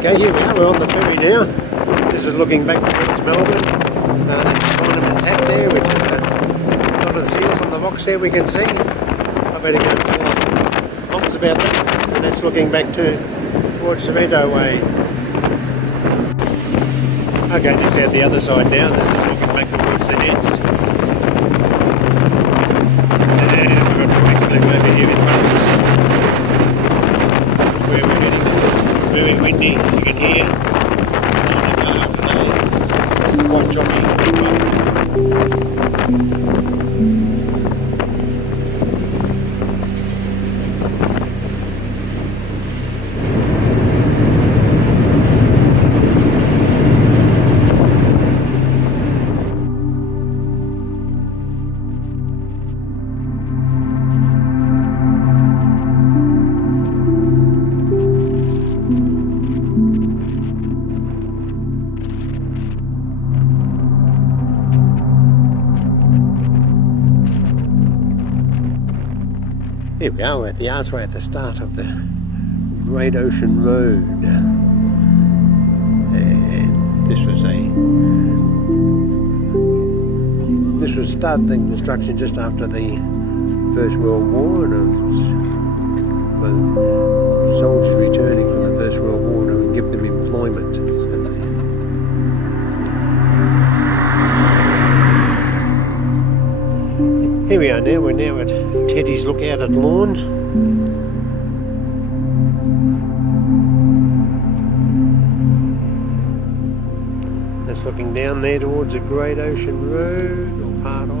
Okay, here we are, we're on the ferry now. This is looking back towards Melbourne. That's Ornament's Hat there, which is a lot of seals on the rocks there we can see. I better go tell Mom's about that. And that's looking back towards the Meadow Way. Okay, just out the other side now. This is looking back towards the heads. And we've got the next cliff over here in front of us. Where we're heading. Very windy, as you can hear. Walk jockey. Here we are at the archway at the start of the Great Ocean Road, and this was started the construction just after the First World War, and it was the soldiers returning from the First World War to give them employment. Here we are now, we're now at Teddy's Lookout at Lorne. That's looking down there towards the Great Ocean Road, or part of.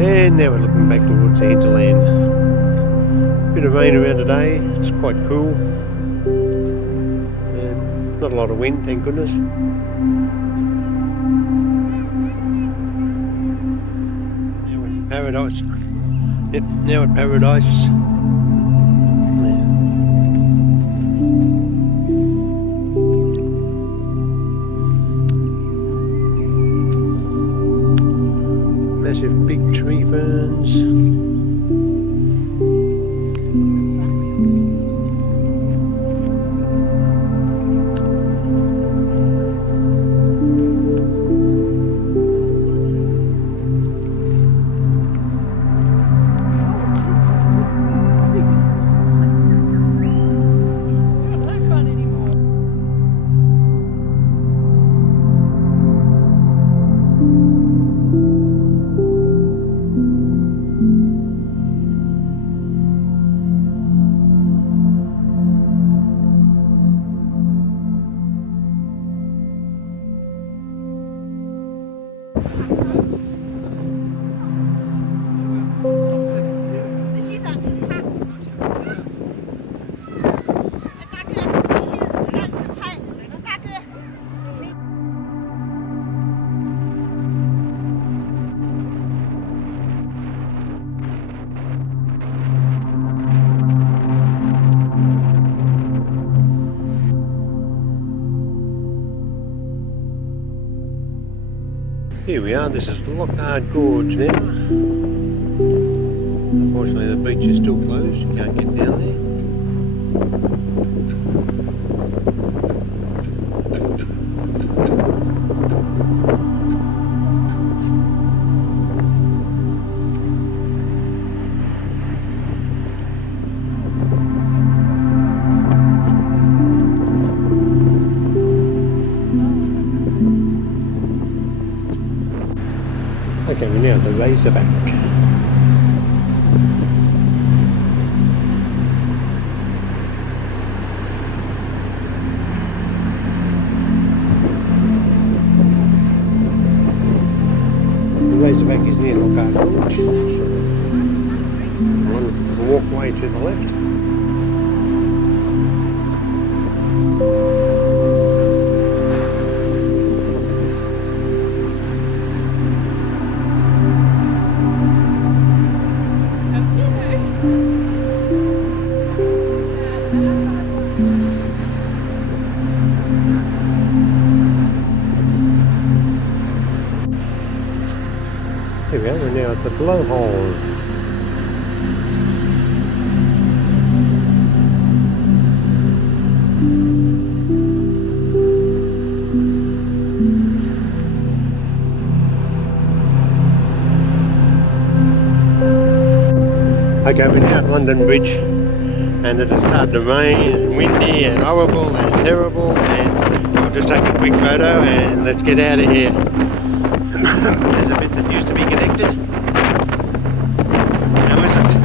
And now we're looking back towards the hinterland. Bit of rain around today, it's quite cool, and not a lot of wind, thank goodness. Now we're in Paradise. Yep, now at Paradise. Massive big tree ferns. Here we are, this is Lockhart Gorge now. Unfortunately the beach is still closed, you can't get down there. Okay, we're now at the Razorback. The Razorback is near Lockhart Gorge. So one walkway to the left. go, we're now at the blowhole. Okay, we're now at London Bridge and it has started to rain and windy and horrible and terrible, and I'll just take a quick photo and let's get out of here. There's a bit that used to be connected. Now isn't.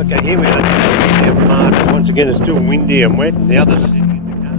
Okay, here we are now. Once again, it's still windy and wet, and the others are sitting in the car.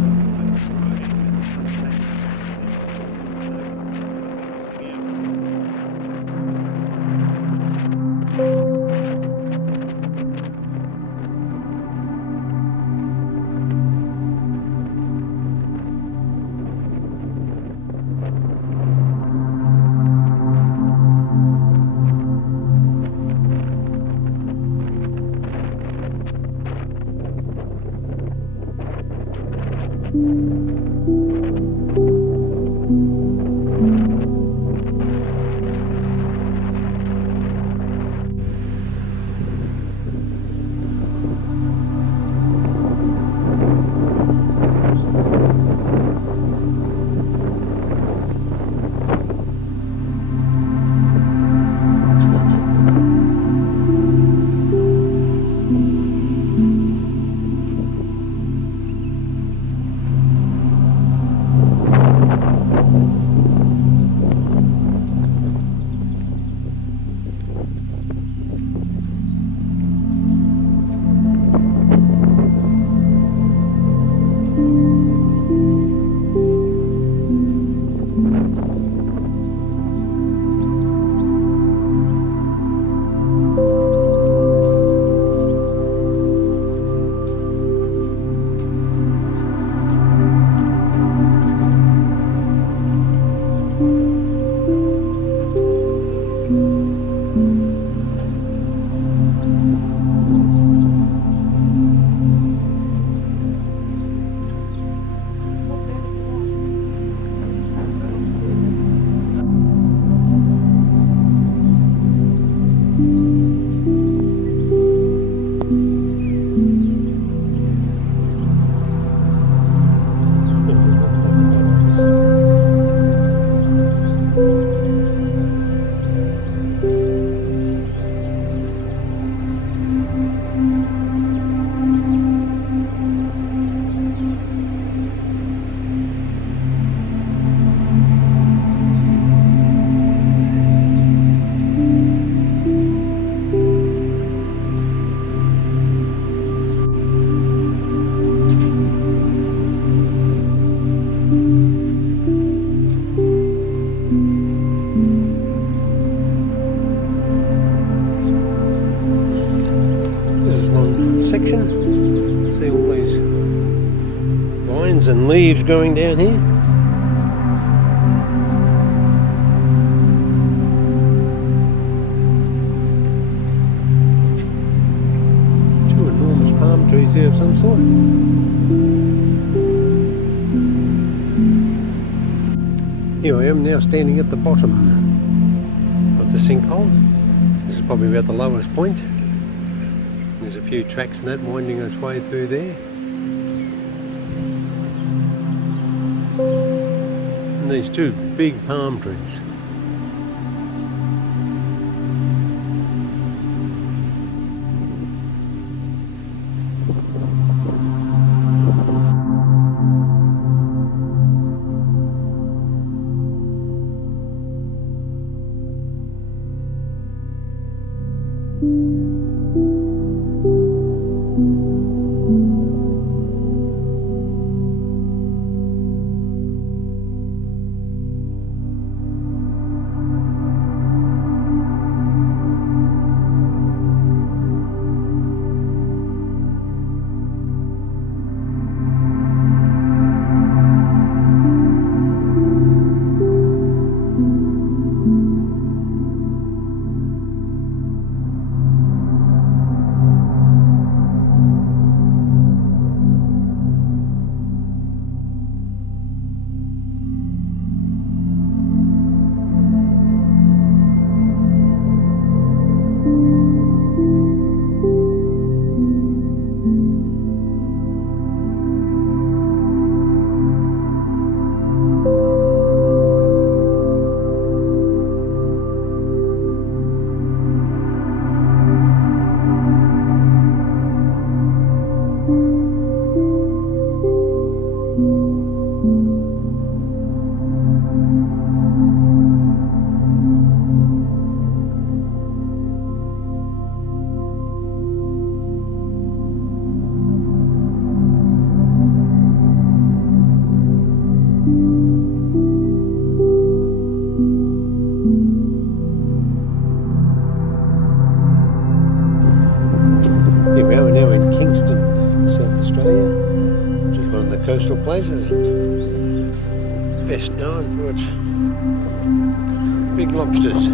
Section. See all these vines and leaves going down here. Two enormous palm trees here of some sort. Here I am now standing at the bottom of the sinkhole. This is probably about the lowest point. There's a few tracks in that winding its way through there. And these two big palm trees. Best known for its big lobsters.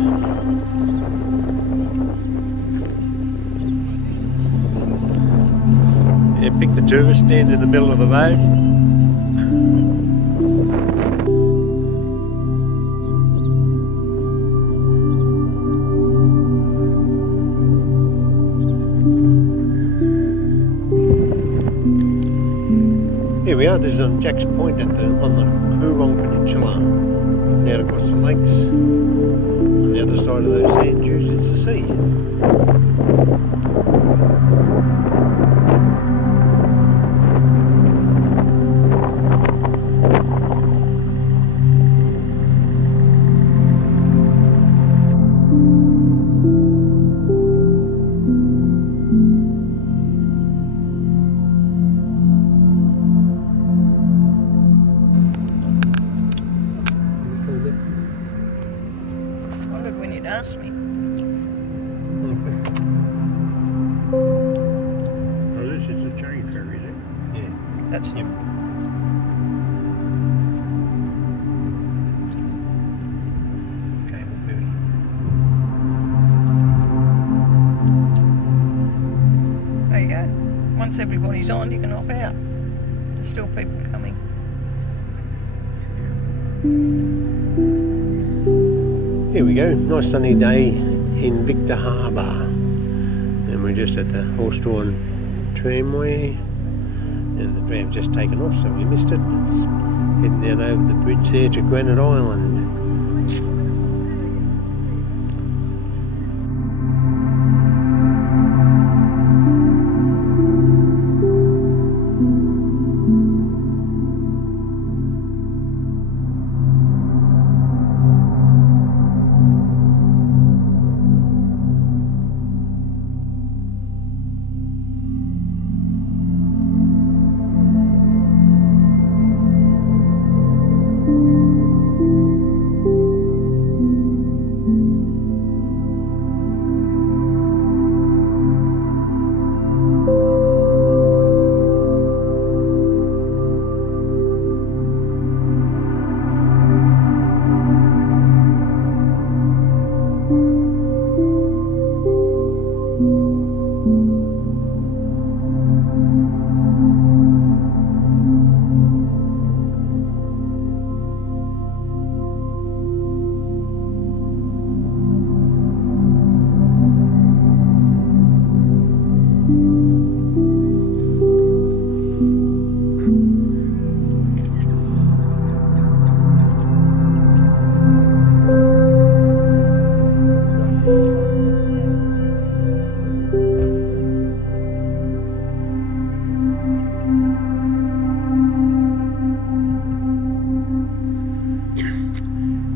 Yeah, pick the tourist, stand in the middle of the road. Here we are, this is on Jack's Point on the Eyre Peninsula, down across the lakes. On the other side of those sand dunes, it's the sea. Wondered when you'd ask me. Oh, this is a train ferry, is it? Yeah, That's yep. Cable ferry. There you go. Once everybody's on, you can hop out. There's still people coming. Here we go, nice sunny day in Victor Harbour. And we're just at the horse-drawn tramway. And the tram's just taken off, so we missed it. It's heading down over the bridge there to Granite Island.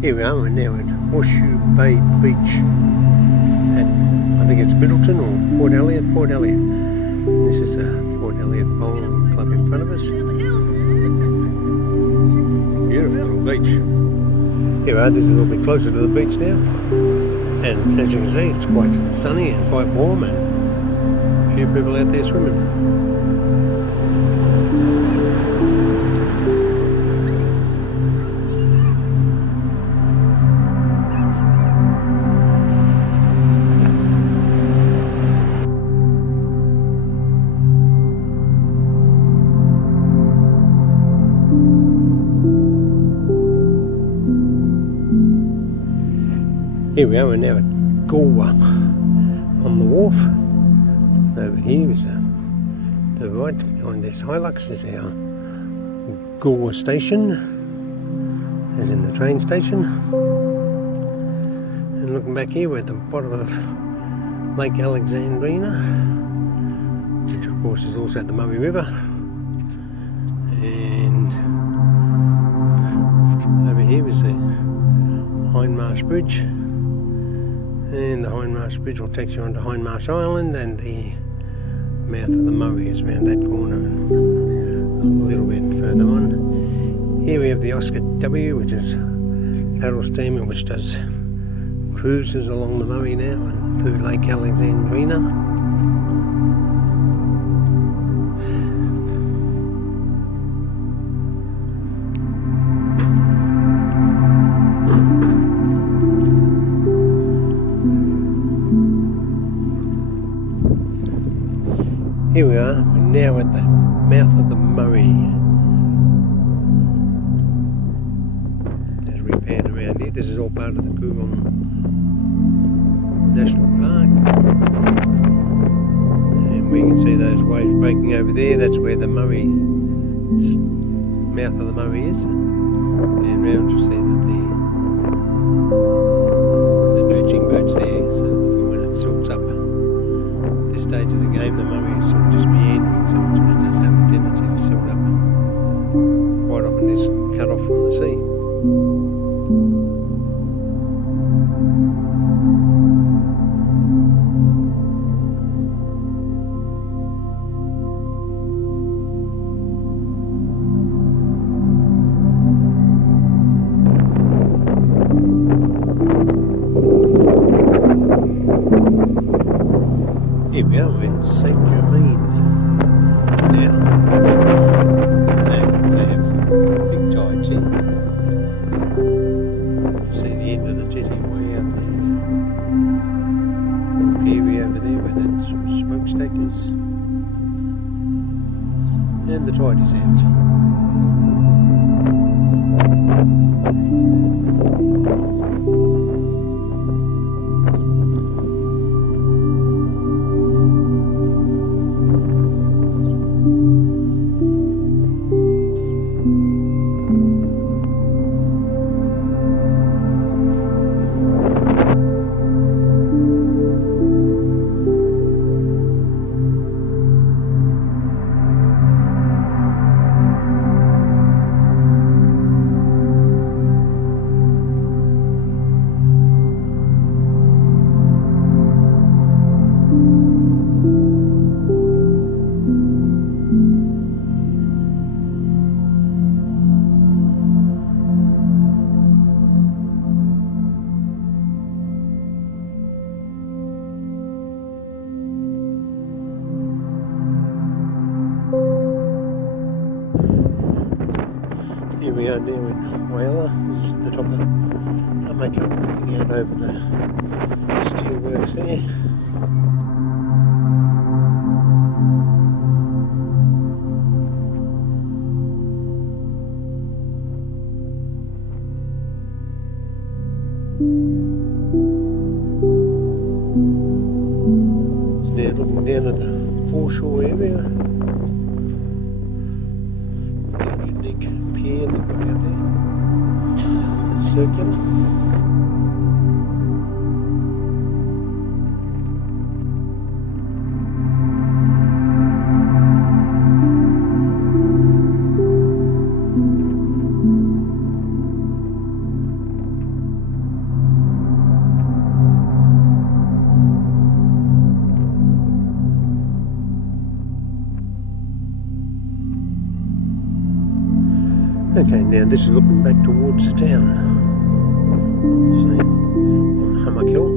Here we are, we're now at Horseshoe Bay Beach at, I think it's Middleton or Port Elliot. And this is the Port Elliot Bowling Club in front of us. Beautiful little beach. Here we are, this is a little bit closer to the beach now. And as you can see, it's quite sunny and quite warm and a few people out there swimming. Here we are, we're now at Galwa on the wharf. Over here is the right behind this Hilux is our Galwa station, as in the train station. And looking back here, we're at the bottom of Lake Alexandrina, which of course is also at the Murray River. And over here is the Hindmarsh Bridge. And the Hindmarsh Bridge will take you onto Hindmarsh Island, and the mouth of the Murray is around that corner and a little bit further on. Here we have the Oscar W, which is paddle steamer, which does cruises along the Murray now and through Lake Alexandrina. Here we are, we're now at the mouth of the Murray. As we pan around here, this is all part of the Coorong National Park. And we can see those waves breaking over there, that's where the Murray, mouth of the Murray is. And round you'll see that the dredging boats there, so when it silks up this stage of the game, the Murray is sort of just meandering, so it sort of does have a tendency to silt up and quite often is cut off from the sea. Here we are, we're in St. Germain now. They have big tides here. You see the end of the jetty way out there. Or pier over there where that smokestack is. And the tide is out. Here we are now in Whyalla. This is the top of Hamako, looking out over the steelworks there. It's now looking down at the foreshore area. Unique pier they've got out there, circular. Okay, now this is looking back towards the town. See, on Hummock Hill.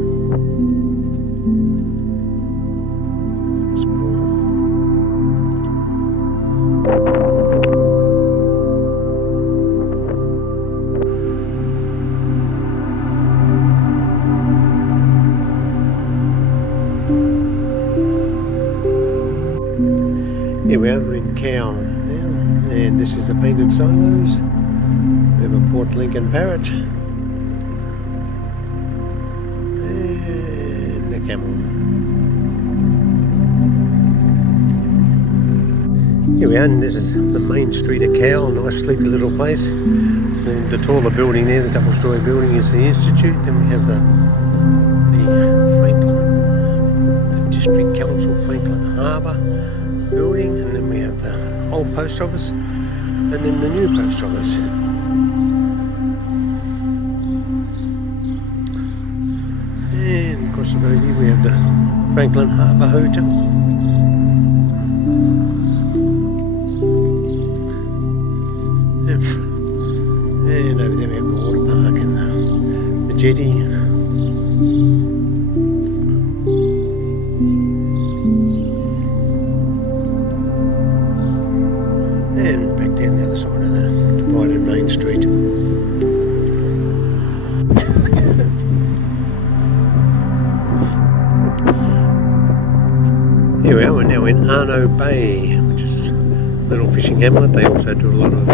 Here we are, we're in Cow now, and this is the painted silos. We have a Port Lincoln parrot and a camel. Here we are, and this is the main street of Cow, a nice sleepy little place. And the taller building there, the double-storey building, is the Institute. Then we have the Franklin, the District Council Franklin Harbour building, and then we have the old post office, and then the new post office. And across the road here we have the Franklin Harbour Hotel. And over there we have the water park and the jetty. And back down the other side of the divided main street. Here we are, we're now now in Arno Bay, which is a little fishing hamlet. They also do a lot of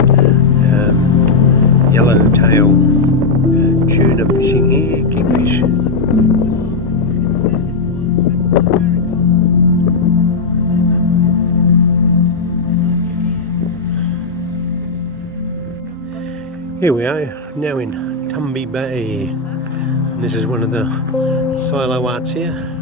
yellowtail tuna fishing here, kingfish. Here we are, now in Tumby Bay. And this is one of the silo arts here.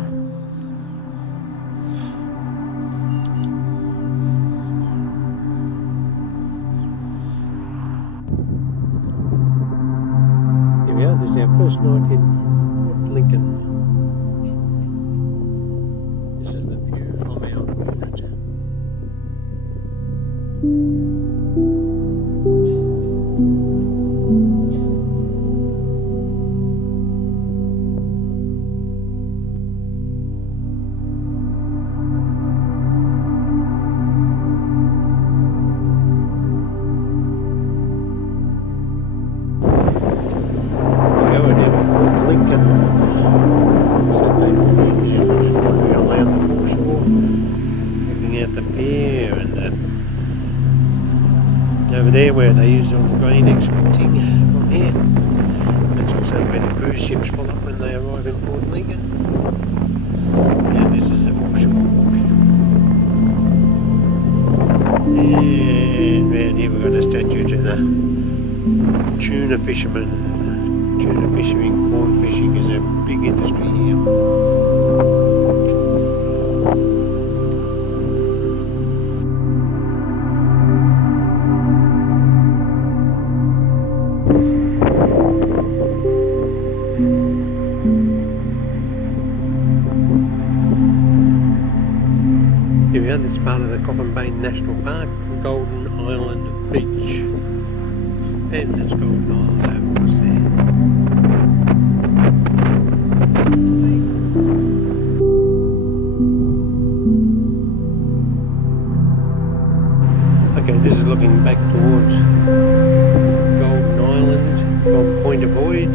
Here we are, this is our first night in Port Lincoln. This is the view from our unit. Over there where they use all the grain exporting from here. That's also where the cruise ships pull up when they arrive in Port Lincoln. And this is the foreshore walk. And round here we've got a statue to the tuna fishermen. Tuna fishing, prawn fishing is a big industry here. Here we are, this is part of the Coffin Bay National Park, Golden Island Beach. And it's Golden Island over across there. Okay, this is looking back towards Golden Island from Point Avoid.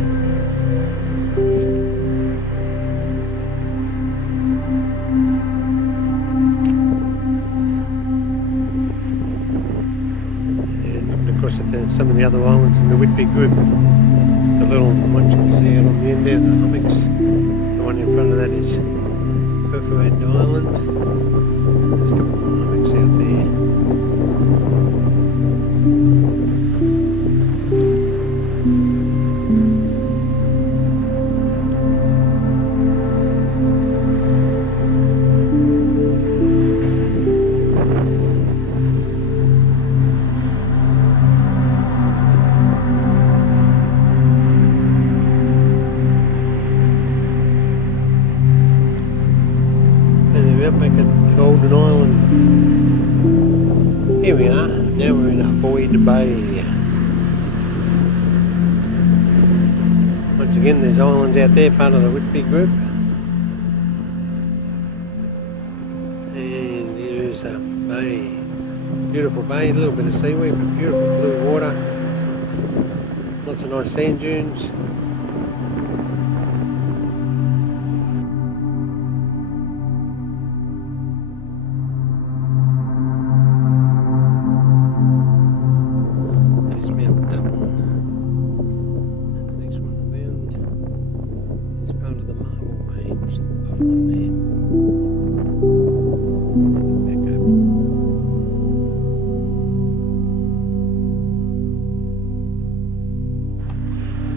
Across at some of the other islands in the Whitby group. The little ones you can see out on the end there, the hummocks. The one in front of that is End Island. There's a couple more hummocks out there. Back at Golden Island. Here we are, now we're in Avoid Bay. Once again there's islands out there, part of the Whitby group. And here's a bay. Beautiful bay, a little bit of seaweed, but beautiful blue water. Lots of nice sand dunes.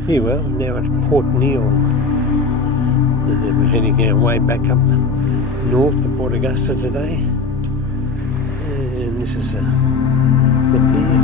Here we are, now at Port Neal, and then we're heading our way back up north to Port Augusta today, and this is the pier.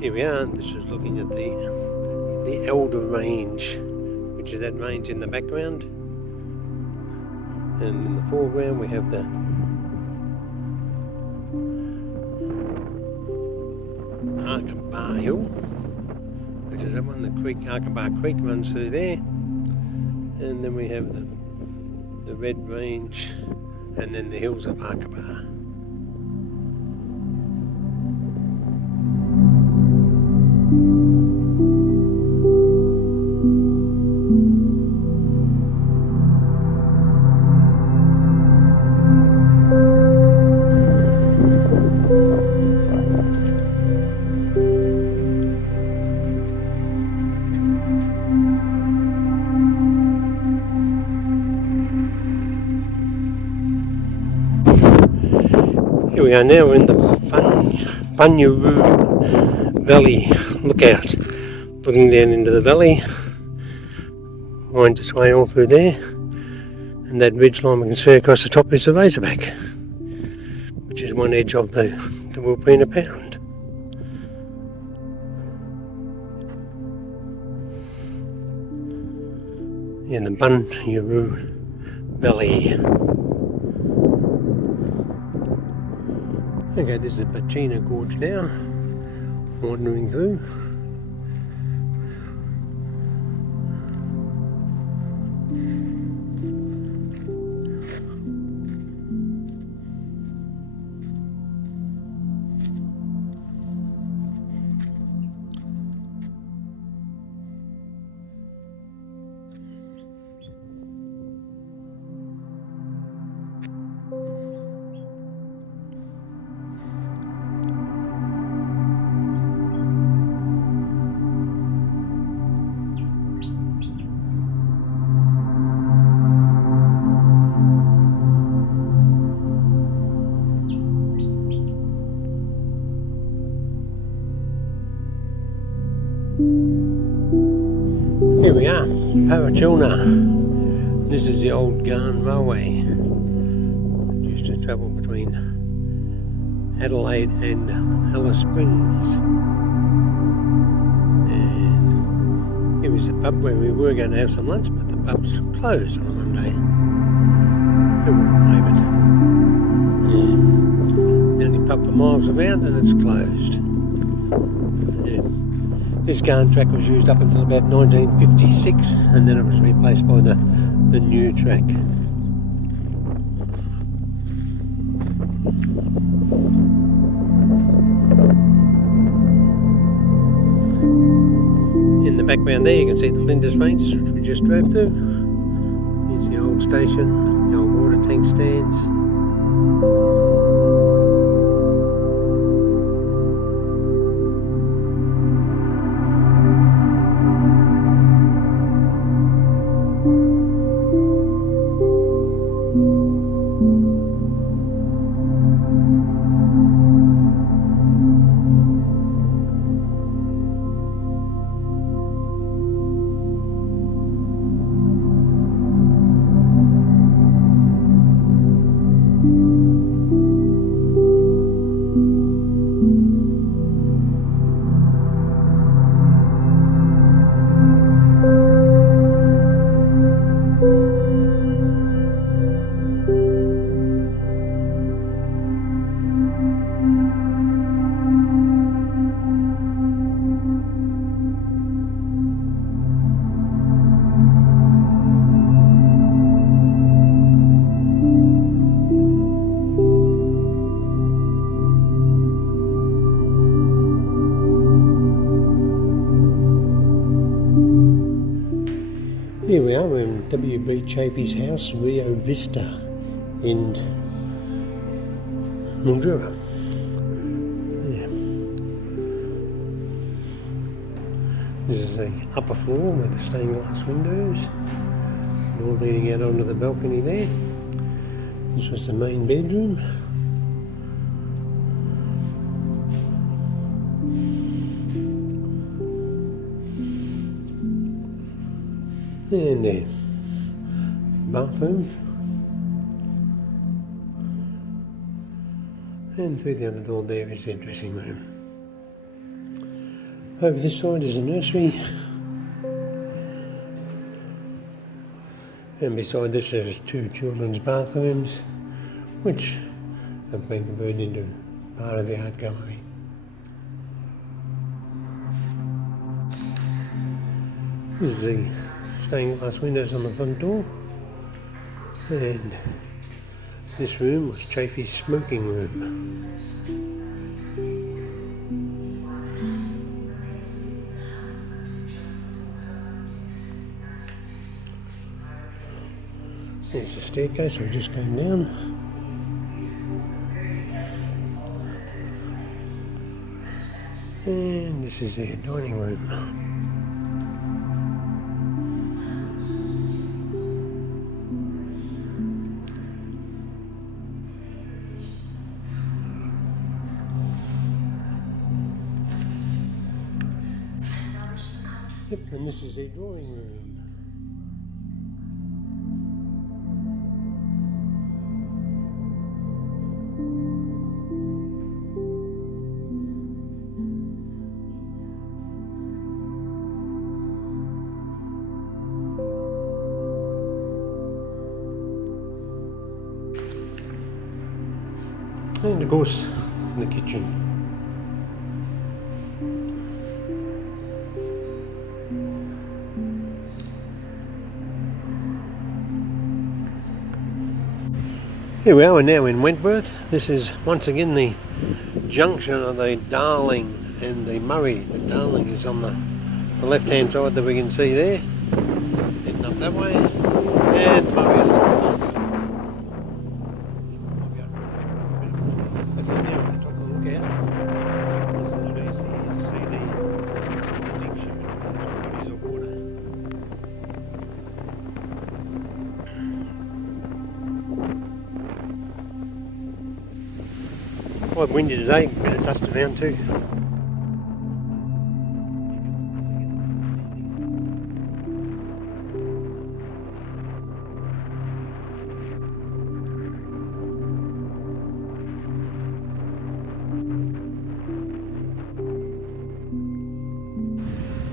Here we are, this is looking at the Elder Range, which is that range in the background. And in the foreground we have the hill, which is that one, the creek, Aqaba Creek runs through there. And then we have the Red Range and then the hills of Aqaba. Here we are now, we're in the Bunyaroo Valley lookout, looking down into the valley, winds its way all through there, and that ridge line we can see across the top is the Razorback, which is one edge of the Wilpena Pound. In the Bunyaroo Valley. Okay, this is the Bachina Gorge now, wandering through. Here we are, Parachilna. This is the old Garn Railway. It used to travel between Adelaide and Alice Springs. And here is the pub where we were going to have some lunch, but the pub's closed on a Monday. Who would have believed it? Yeah. The only pub for miles around and it's closed. Yeah. This Garn track was used up until about 1956 and then it was replaced by the new track. In the background there you can see the Flinders Ranges which we just drove through. Here's the old station, the old water tank stands. Here we are, we're in W.B. Chafee's house, Rio Vista in Mildura. Yeah. This is the upper floor with the stained glass windows, door leading out onto the balcony there. This was the main bedroom. And the bathroom, and through the other door there is their dressing room. Over this side is a nursery, and beside this there's two children's bathrooms which have been converted into part of the art gallery. This is the stained glass windows on the front door, and this room was Chafey's smoking room. There's the staircase, we're just going down. And this is their dining room. Yep, and this is their drawing room. And of course, the kitchen. Here we are, we're now in Wentworth. This is once again the junction of the Darling and the Murray. The Darling is on the left hand side that we can see there, heading up that way, and the Murray is on the far side. That's what now at the top of the lookout. It's a lot easier to see the distinction between the two bodies of water. Quite windy today, bit of dust around too.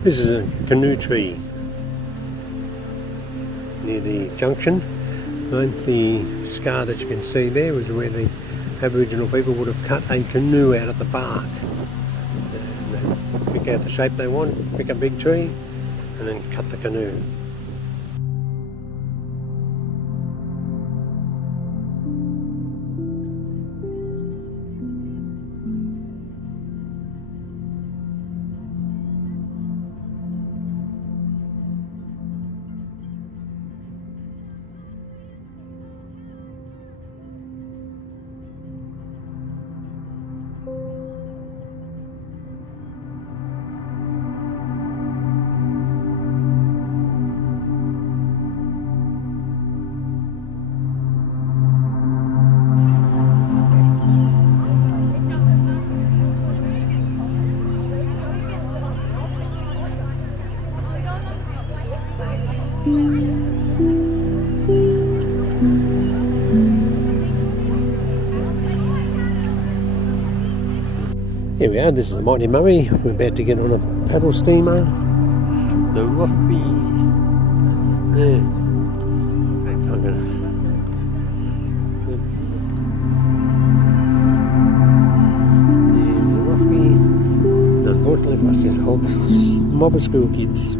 This is a canoe tree near the junction. And the scar that you can see there was where the Aboriginal people would have cut a canoe out of the bark. And they pick out the shape they want, pick a big tree, and then cut the canoe. Here we are, this is the Mighty Murray. We're about to get on a paddle steamer, the Rothby. Yeah. I'm gonna... There's the Rothby. And unfortunately for us, there's a whole mob of school kids.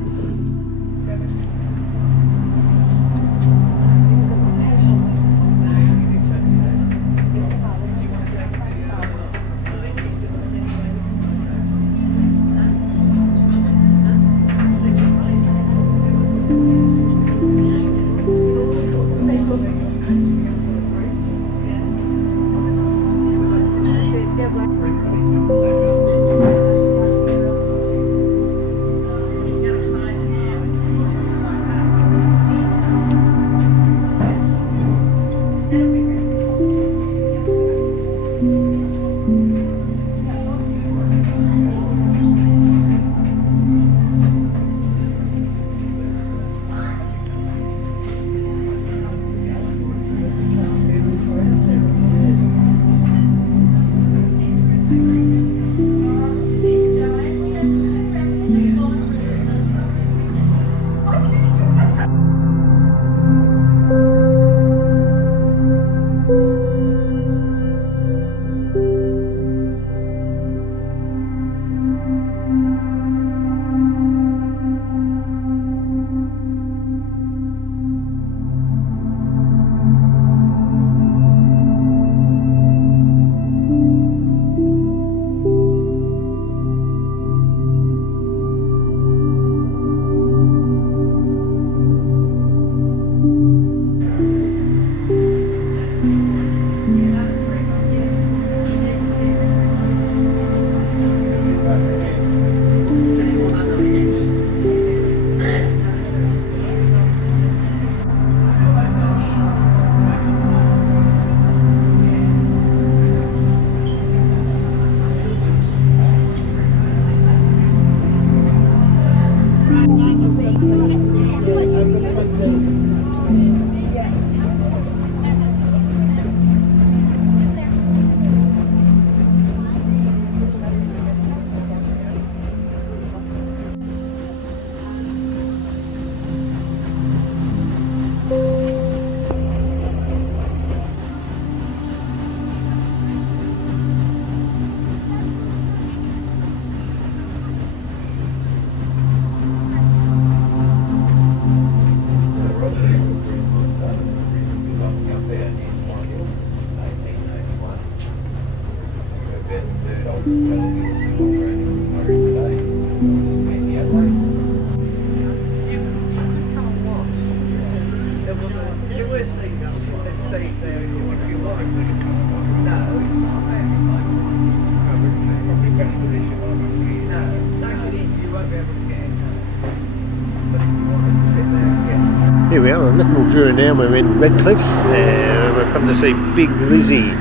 Here we are in Mildura now. We're in Red Cliffs and we've come to see Big Lizzie.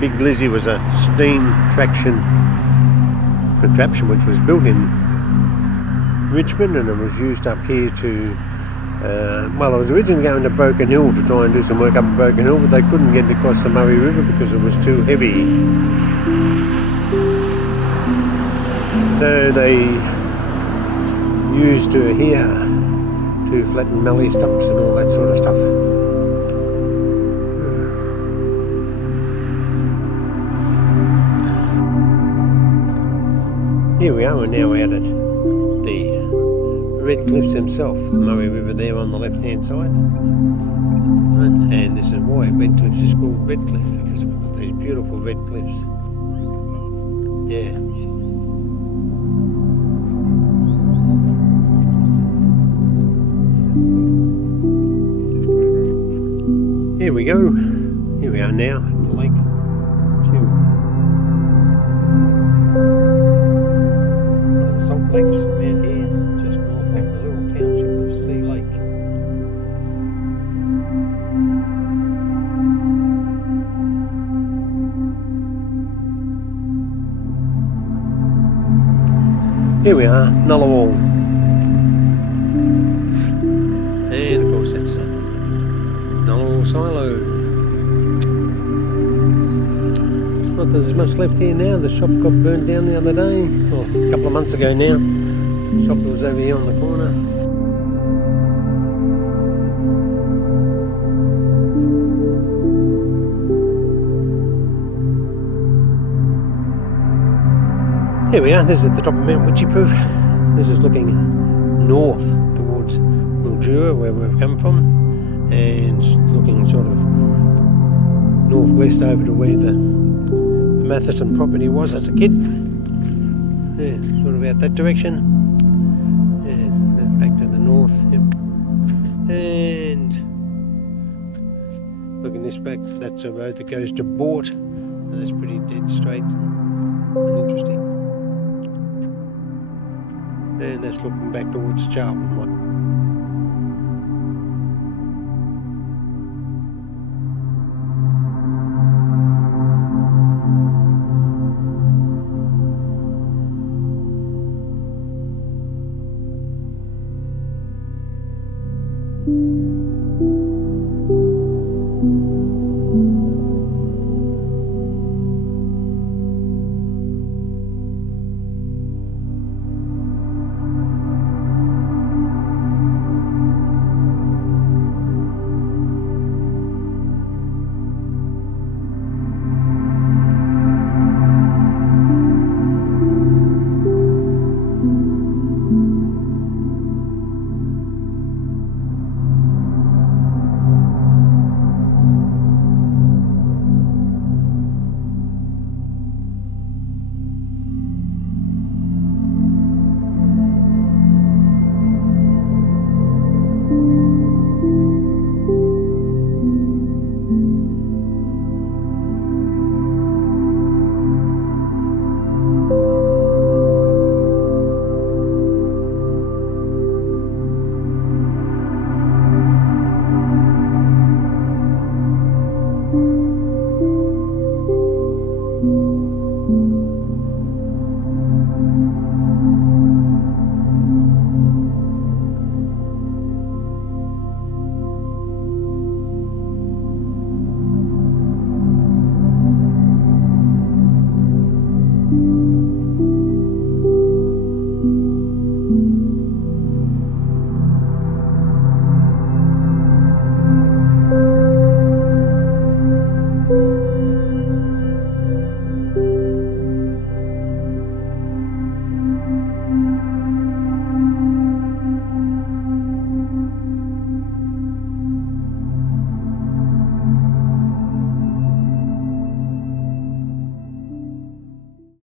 Big Lizzie was a steam traction contraption which was built in Richmond, and it was used up here to well, it was originally going to Broken Hill to try and do some work up at Broken Hill, but they couldn't get it across the Murray River because it was too heavy. So they used her here to flatten mallee stumps and all that sort of stuff. Here we are, we're now out at the Red Cliffs themselves, the Murray River there on the left hand side. And this is why Red Cliffs is called Red Cliff, because we've got these beautiful red cliffs. Yeah. Here we go. Here we are now at the lake. One of the salt lakes around here, just north of the little township of Sea Lake. Here we are, Nullawal. And of course that's Nullawal Silo. Not that there's much left here now. The shop got burned down the other day, or a couple of months ago now. The shop was over here on the corner. Here we are, this is at the top of Mount Witchyproof. This is looking north towards Mildura, where we've come from, and looking sort of northwest over to where the Matheson property was as a kid. Yeah, sort of out that direction. And back to the north. Yep. And looking this back, that's a road that goes to Bort, and that's pretty dead straight and interesting. And that's looking back towards Charlton one.